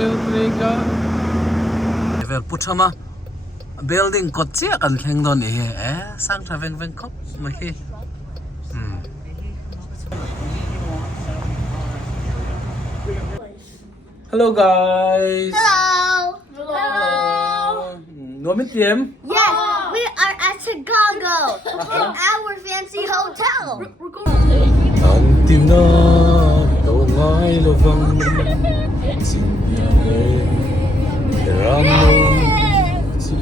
Siltriga Vel puchama building kotchia kan thleng don e sang tha veng veng khop ma khi Hello guys. Hello. Nuam tiêm. Yes, we are at Chicago in our fancy hotel. Antina to ngai lo vang sin ya le ram si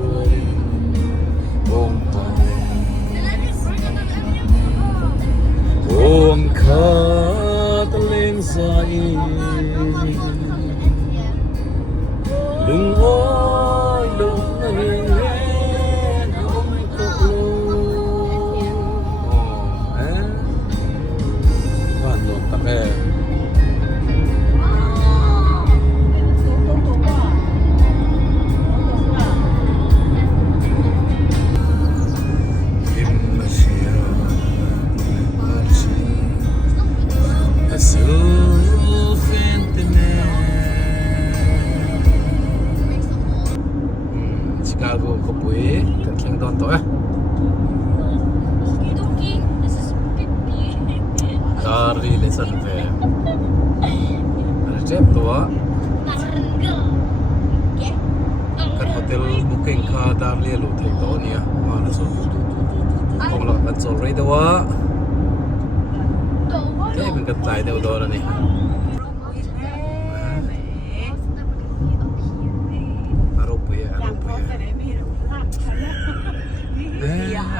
roi ong ta ong kha ta len sai lung oi lung ren ren ong ko lo no ta ke Chicago khawpui kan thleng don to Kari le san ve rejep to kan hotel booking kha dar le lo thei to nia ma la so kong la kan so rei dawa ke ben kan tai deu do ni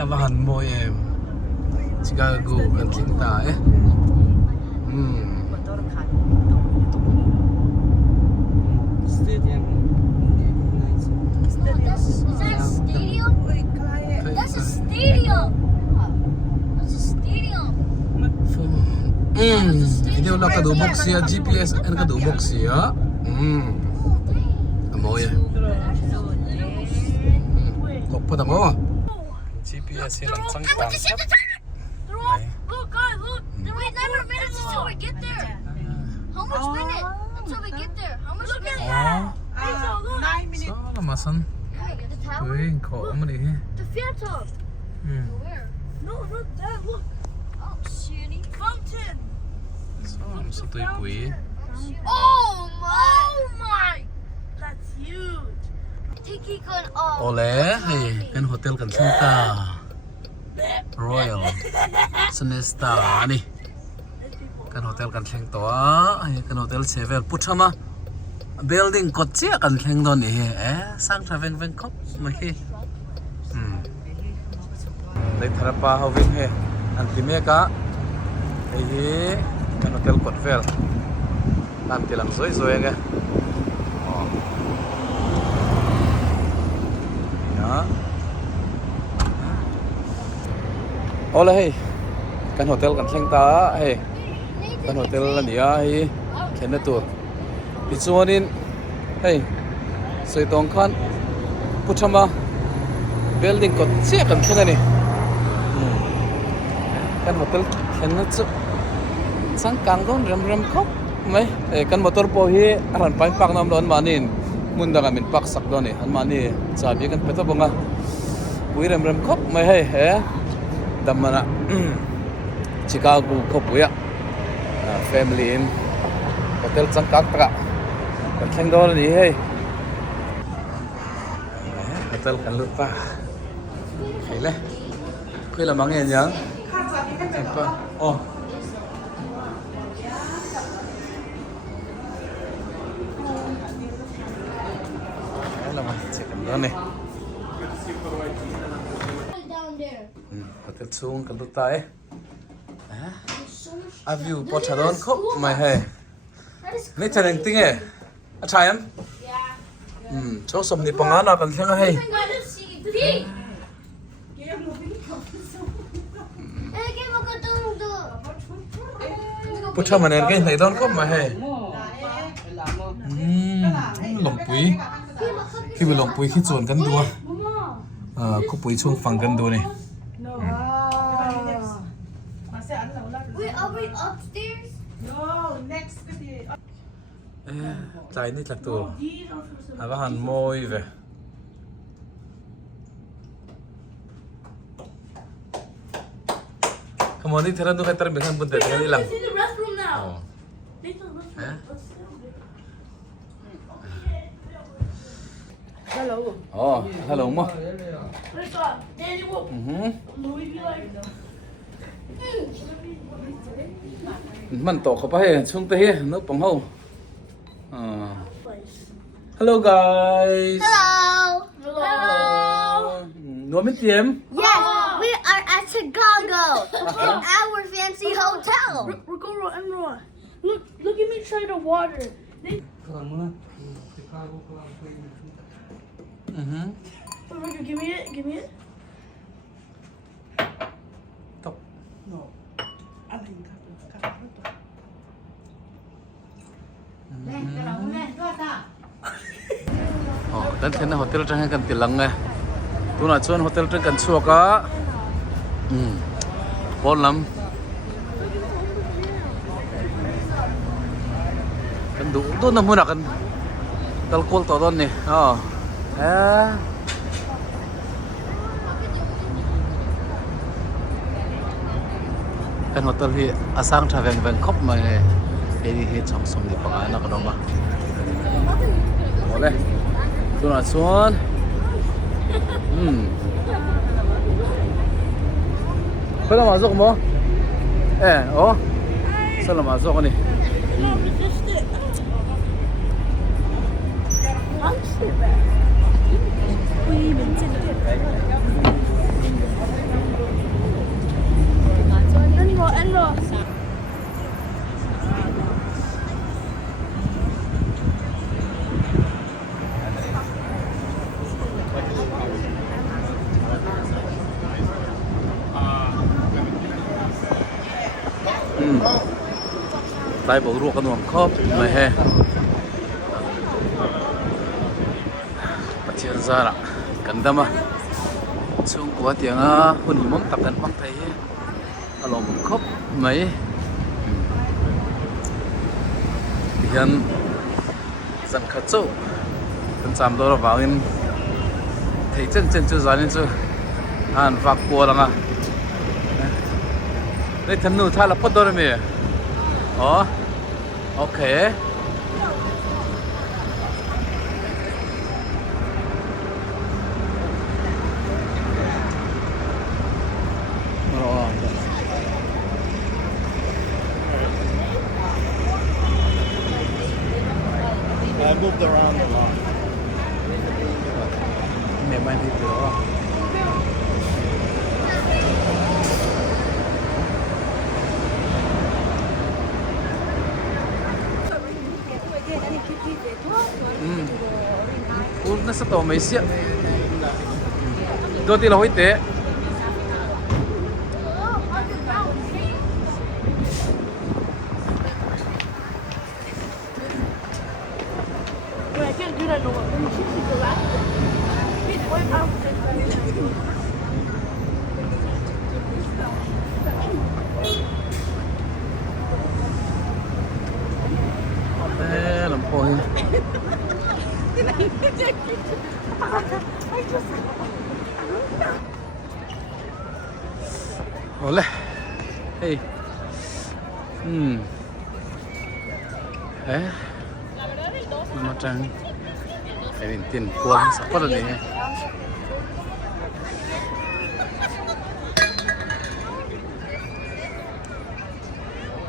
Abahan mo em Chicago kan tling ta Stadium. That's a stadium. That's a stadium. That's a stadium. Video la ka do box ya GPS an ka do box ya mo ye kok pa mo GPS here lang sang tang. Look, guys, look. We have 9 minutes until we get there. How much minutes until we get there? How much minutes? 9 minutes. So lamasan. The tower? Tuwing ko mo ni. The phantom. Where? No, not that. Look. Oh, shitty. Fountain. So sa tuy pui. Oh my. That's huge. Tiki kan Ole hey kan hotel kan santa Royal Sonesta ani kan hotel kan thleng to ai kan hotel sevel puchama building kotchia kan thleng don e sang tha veng veng khop ma khi dei tharapa hoving he an time ka ei kan hotel kotvel nan tilang zoi zoi nge Ola hey kan hotel kan thleng ta hey kan hotel ania hi khen tu ti chuanin hey soi tong khan puthama building ko che kan thena ni kan hotel khen na chu sang kang don rem rem khop mai kan motor po hi aran pai pak nam don manin mun da min pak sak don ni an mani chabi kan peta bonga pui rem rem khop mai hey damana Chicago khawpui family in hotel changkak taka kan thleng don ni hey hotel kan lut pa hele khoi la mang en yang pa oh la ma che kan don ni hotel chung kan lut ta a view po thadon khop mai he ni thaneng ting a thayam cho som ni pangana kan thleng he pucha manen ke nei don khop mai he longpui khi bị longpui khi chuan kan dua khawpui chung phang kan du ni Wait, are we upstairs? No, next to the Chạy nít là tù. Có hẳn môi về. Come on, đi theo nó cái tầm biệt hơn vấn đề thế đi làm. Let's see the restroom now. Oh. Nathan, let's Huh? Hello. Oh, hello mo. Let's go. Daddy, what? Louis be like? Man to ka pa he, chung te he, no pang ho. Hello guys. Hello. Hello. Nuam mit tiêm. Yes, we are at Chicago in our fancy hotel. We're going to Emerald. Look at me try the water. Roger, give me it. Give me it. Tóc. No. Anh hình cắt cắt. Dan thena hotel tang kan tilang nge. Tuna chuan hotel tang kan chuaka. Bon lam. Kan du na muna kan kalkol to don ni. Kan hotel hi asang tha veng veng khop mai hi chong som ni panga na kan ma. Boleh. Tuna chuan. Pala masuk mo? Oh. Sala masuk ni. No, resist it. I'm sit back. Emerald. Tay bộ ruột cái nuam khớp mày he. Bắt chia ra là cần đâm à. Chung của tiếng hôn mắm tập cần mắm thấy alo một khớp mấy. Hiện dần khát châu. Cần chạm đó là vào in thấy chân chân chưa ra nên chưa. Anh vác cua là ngà. Đây thằng nụ thay là bắt đầu rồi mày. Okay. I moved around a lot. Mẹ mày đi được. Nasa to may siya. Doti la hoite. Wait, I can't do that no more. Let me see the last one. Wait, Làm khôi. Oleh. Hey. Macam ini tin kuah siapa tadi?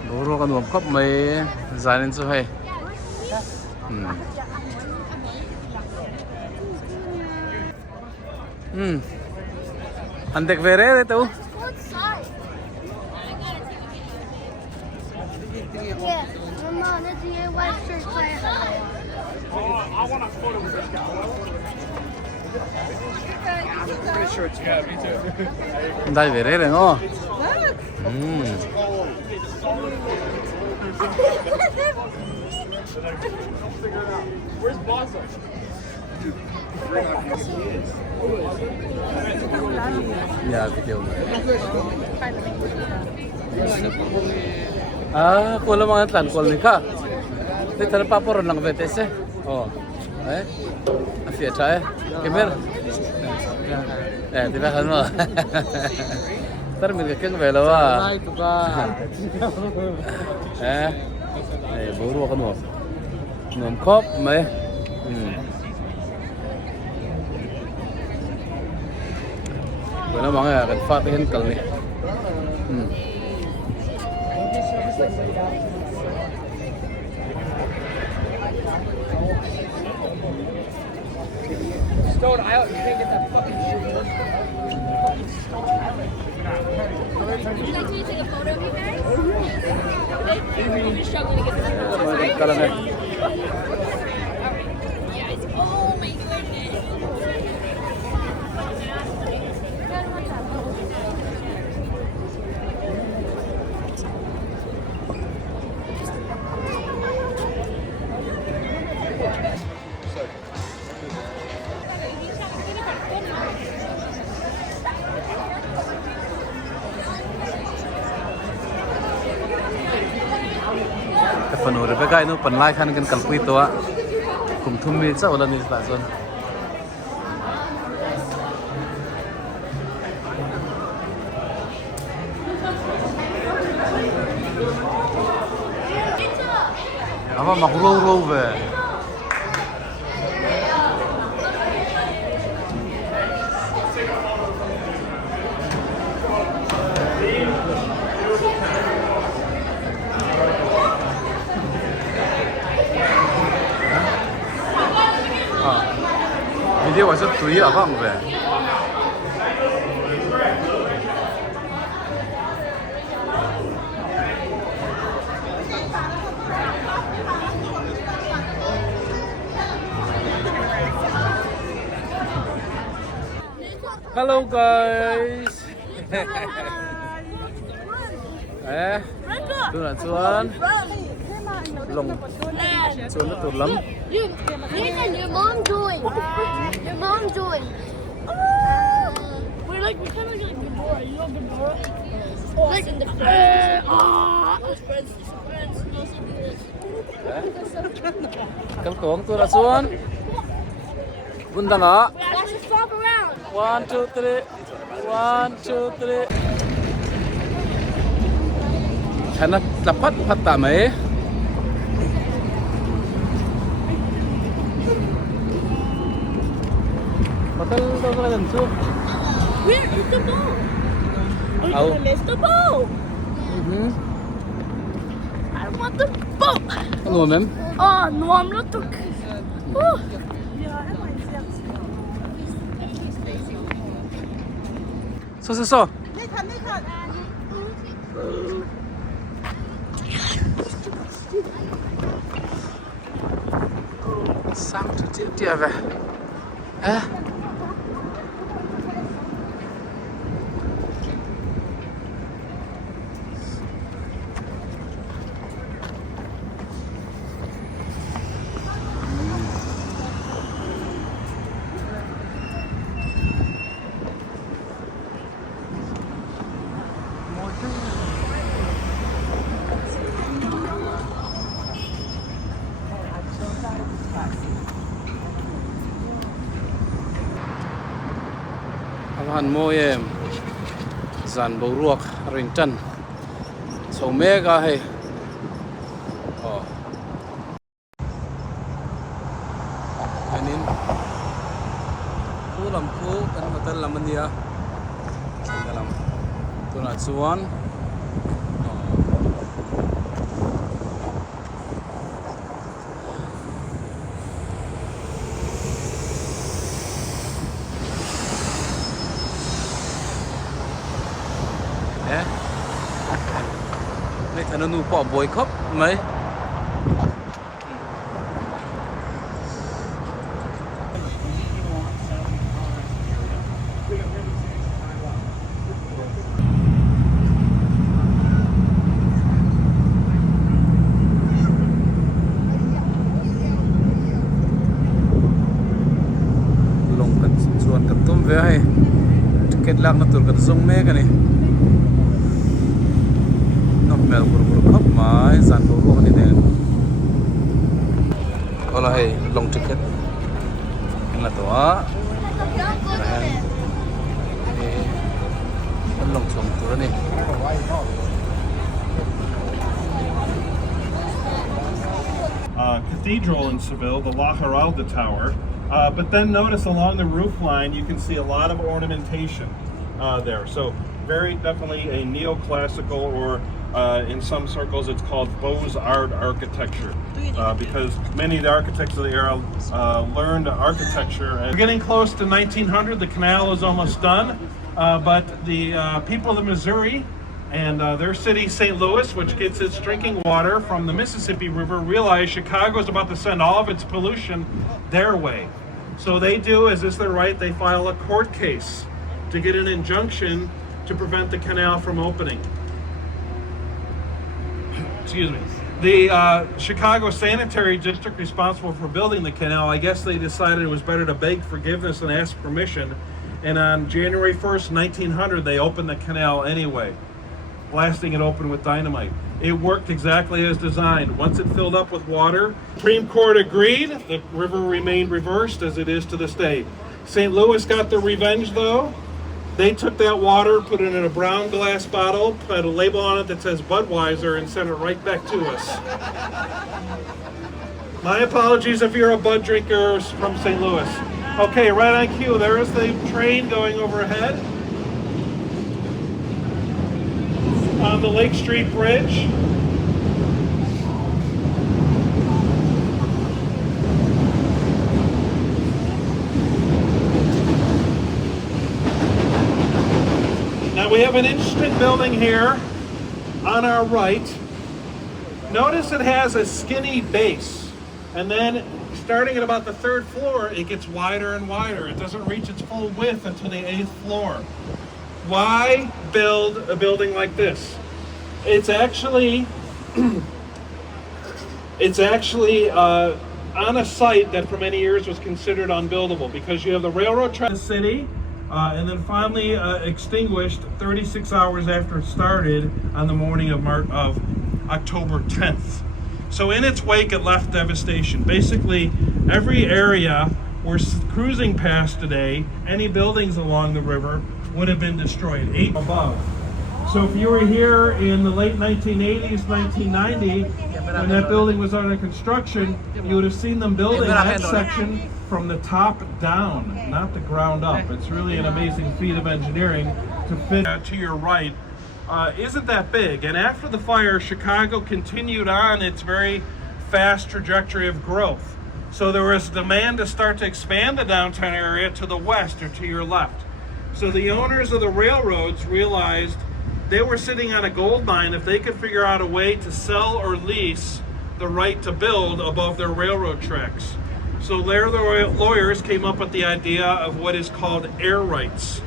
Baru kan uang kop mai zainin tu hai. Andek vere itu. Yeah, Mama, that's your white shirt. I want a photo with this guy. I'm pretty sure it's yeah, me too. Dai vere le no. Where's Blossom? Ya video. Ko lang mga tan call ni ka. thế thằng papa rồi lang về thế sẽ ấy à phía trái cái bên thì phải hơn mà tất mình cái về đâu à này bố ruột con nuam khóc mấy bữa nó mong là cần phát cái hình cần này Stone out, you can't get that fucking shit. Would you like me to take a photo of you guys? I'm just struggling to get this photo. cái này Guys, oh my goodness. phần hồi với gai nó phần lai khăn cần khawpui to cùng thum mi sao là mình lại rồi mà mặc râu về video我是注意啊放呗。Hello guys. Tôi là Xuân. Lồng Xuân nó tụt lắm. Nathan, your mom joined. Your mom joined. We're kind of like Gamora. You know Gamora? Like in the friends. Friends. Cầm cuống tôi là Xuân. Bunda ngã. Let's just swap around. 1, 2, 3. 1, 2, 3. Karena dapat pertama hotel đâu có lần trước. Where is the ball? Are you Oh. gonna miss the ball? I want the ball. Nuam em. Oh, nuam nó took. So. Sang từ chia về. Han môi em dàn bầu ruột rình chân sầu mega hay anh in khu làm khu kan hotel làm anh dia dalam tu nak cuan mấy thằng nó nu bỏ bồi khóc mấy lồng cần chuồn cần tôm vé hay kết lạc nó tuần cần rong mê cái này mel buru-buru khóc mà dàn bầu ruộng này nè Ola hey long ticket. Ina to a. Long chong tu ni. Cathedral in Seville, the La Giralda Tower. But then notice along the roof line, you can see a lot of ornamentation there. So very definitely a neoclassical, or in some circles it's called Beaux-Art architecture, because many of the architects of the era learned architecture. And we're getting close to 1900, the canal is almost done, but the people of Missouri and their city, St. Louis, which gets its drinking water from the Mississippi River, realized Chicago is about to send all of its pollution their way. So they do, as is their right, they file a court case to get an injunction to prevent the canal from opening. Excuse me. The Chicago Sanitary District responsible for building the canal, I guess they decided it was better to beg forgiveness than ask permission. And on January 1st, 1900, they opened the canal anyway, blasting it open with dynamite. It worked exactly as designed. Once it filled up with water, Supreme Court agreed. The river remained reversed as it is to this day. St. Louis got their revenge though. They took that water, put it in a brown glass bottle, put a label on it that says Budweiser, and sent it right back to us. My apologies if you're a Bud drinker from St. Louis. Okay, right on cue, there is the train going overhead on the Lake Street Bridge. Now we have an interesting building here on our right. Notice it has a skinny base, and then starting at about the 3rd floor, it gets wider and wider. It doesn't reach its full width until the 8th floor. Why build a building like this? It's actually on a site that for many years was considered unbuildable, because you have the railroad track in the city, and then finally extinguished 36 hours after it started on the morning of October 10th. So in its wake, it left devastation. Basically, every area we're cruising past today, any buildings along the river, would have been destroyed, 8 above. So if you were here in the late 1980s, 1990, when that building was under construction, you would have seen them building that section from the top down, not the ground up. It's really an amazing feat of engineering to fit to your right. Isn't that big? And after the fire, Chicago continued on its very fast trajectory of growth. So there was demand to start to expand the downtown area to the west or to your left. So the owners of the railroads realized they were sitting on a gold mine if they could figure out a way to sell or lease the right to build above their railroad tracks. So their lawyers came up with the idea of what is called air rights.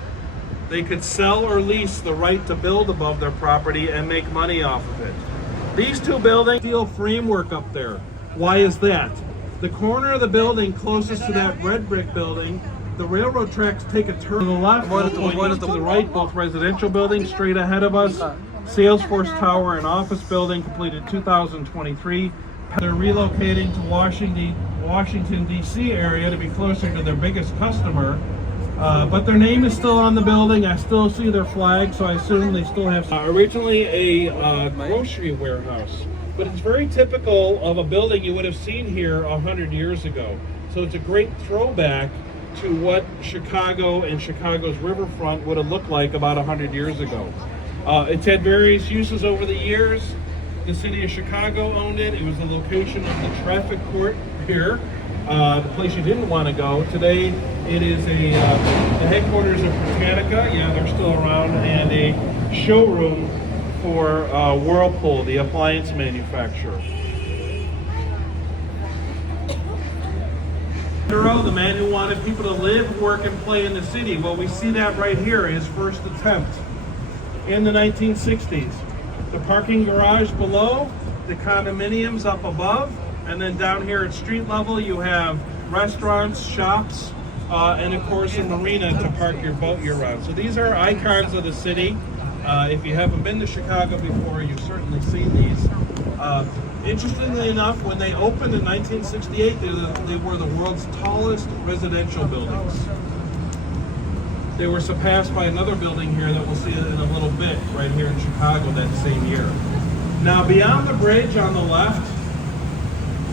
They could sell or lease the right to build above their property and make money off of it. These two buildings, steel framework up there. Why is that? The corner of the building closest to that red brick building, the railroad tracks take a turn to the left, to the right, both residential buildings straight ahead of us, Salesforce Tower and office building completed 2023. They're relocating to Washington, D.C. area to be closer to their biggest customer. But their name is still on the building. I still see their flag, so I assume they still have originally a grocery warehouse. But it's very typical of a building you would have seen here 100 years ago. So it's a great throwback to what Chicago and Chicago's riverfront would have looked like about 100 years ago. It's had various uses over the years. The city of Chicago owned it. It was the location of the traffic court here, the place you didn't want to go. Today, it is the headquarters of Britannica, yeah, they're still around, and a showroom for Whirlpool, the appliance manufacturer. The man who wanted people to live, work, and play in the city. Well, we see that right here, his first attempt in the 1960s. The parking garage below, the condominiums up above, and then down here at street level you have restaurants, shops, and of course a marina to park your boat year-round. So these are icons of the city. If you haven't been to Chicago before, you've certainly seen these. Interestingly enough, when they opened in 1968, they were the world's tallest residential buildings. They were surpassed by another building here that we'll see in a little bit, right here in Chicago that same year. Now, beyond the bridge on the left,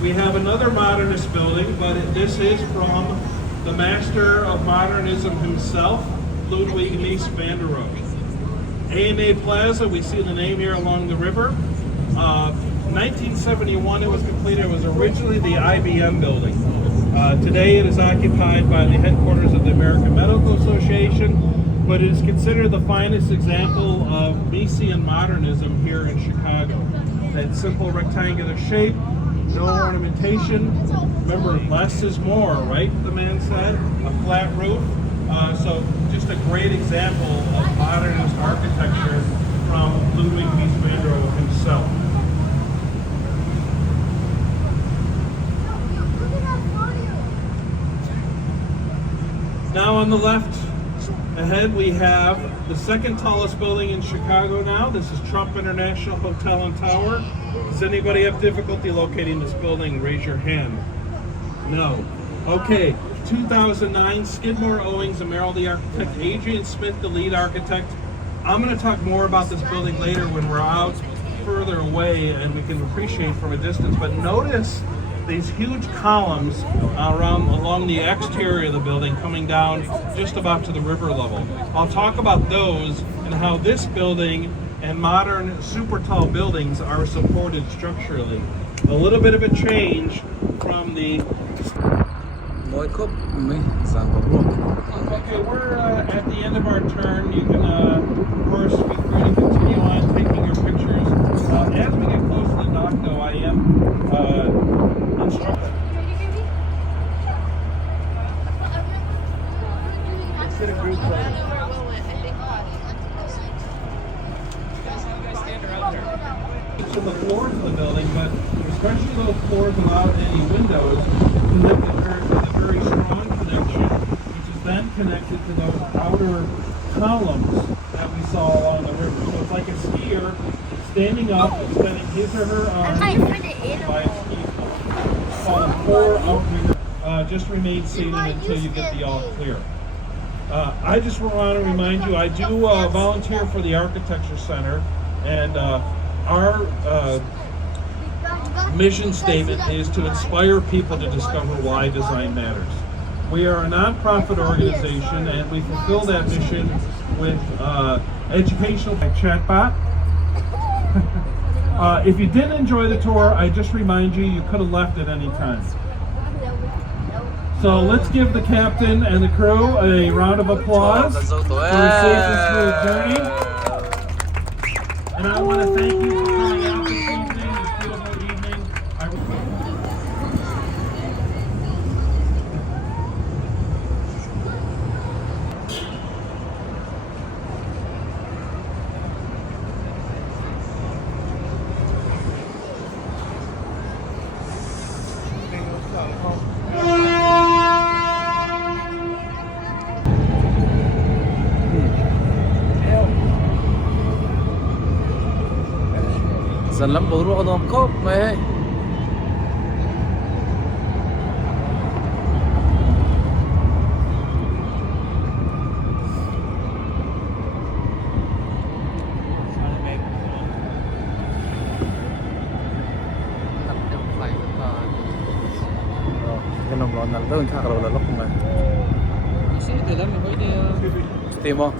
we have another modernist building, but this is from the master of modernism himself, Ludwig Mies van der Rohe. AMA Plaza, we see the name here along the river. 1971 it was completed. It was originally the IBM building. Today it is occupied by the headquarters of the American Medical Association, but it is considered the finest example of Miesian modernism here in Chicago. That simple rectangular shape, no ornamentation. Remember, less is more, right? The man said. A flat roof. So just a great example of modernist architecture from Ludwig Mies van der Rohe himself. Now on the left ahead we have the second tallest building in Chicago now. This is Trump International Hotel and Tower. Does anybody have difficulty locating this building? Raise your hand. No. Okay. 2009, Skidmore, Owings, and Merrill the architect, Adrian Smith the lead architect. I'm going to talk more about this building later when we're out further away and we can appreciate from a distance. But notice these huge columns along the exterior of the building coming down just about to the river level. I'll talk about those and how this building and modern super tall buildings are supported structurally. A little bit of a change from the... Okay, we're at the end of our turn. You can, of course, feel free to continue on taking your pictures. As we get close to the dock, though, I am instructed. To the floors of the building, but especially those floors without any windows, connected with a very strong connection, which is then connected to those outer columns that we saw along the river. So it's like a skier standing up, extending his or her arms by a ski pole. It's called a core outrigger. Just remain seated until you get the all clear. I just want to remind you, I do volunteer for the Architecture Center, and our mission statement is to inspire people to discover why design matters. We are a nonprofit organization and we fulfill that mission with educational chatbot. If you didn't enjoy the tour, I just remind you, you could have left at any time. So let's give the captain and the crew a round of applause for a safe and smooth journey. And I want to thank you for coming out this evening, this beautiful evening. Dần lắm bố ruộng nó cốp mày. Cái nồng lon nằm tới khác rồi là lúc mà. Tìm không?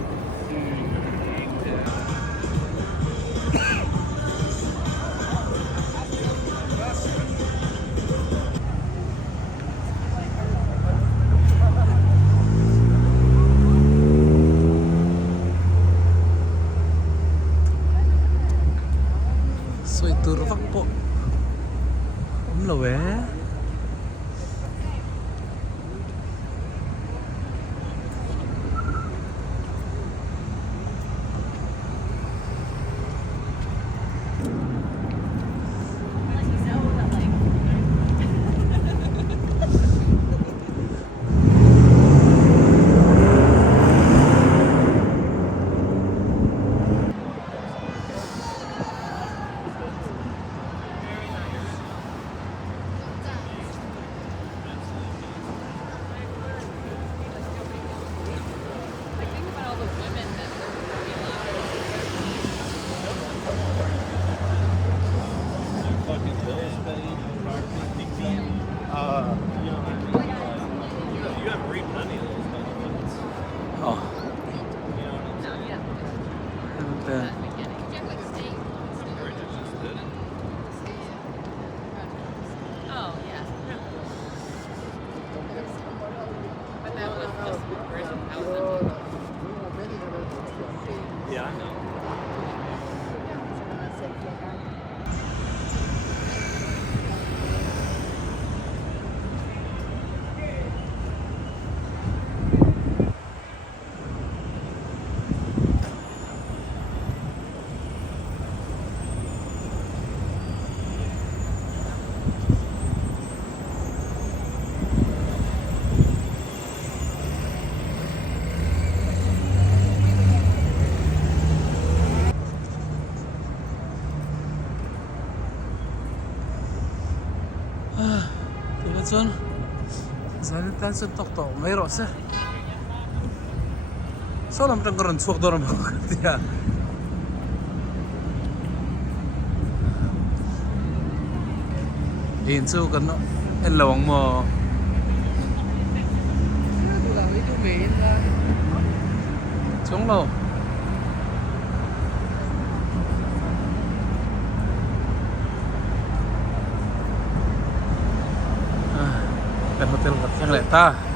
Xoay tur vắt bộ ấm lẩu bé. Tiga chun zani tan chun tok mai ro se so lam tang karon chuak dor ma tia in chu kan no en lawang mo chung lo hotel kat sang le ta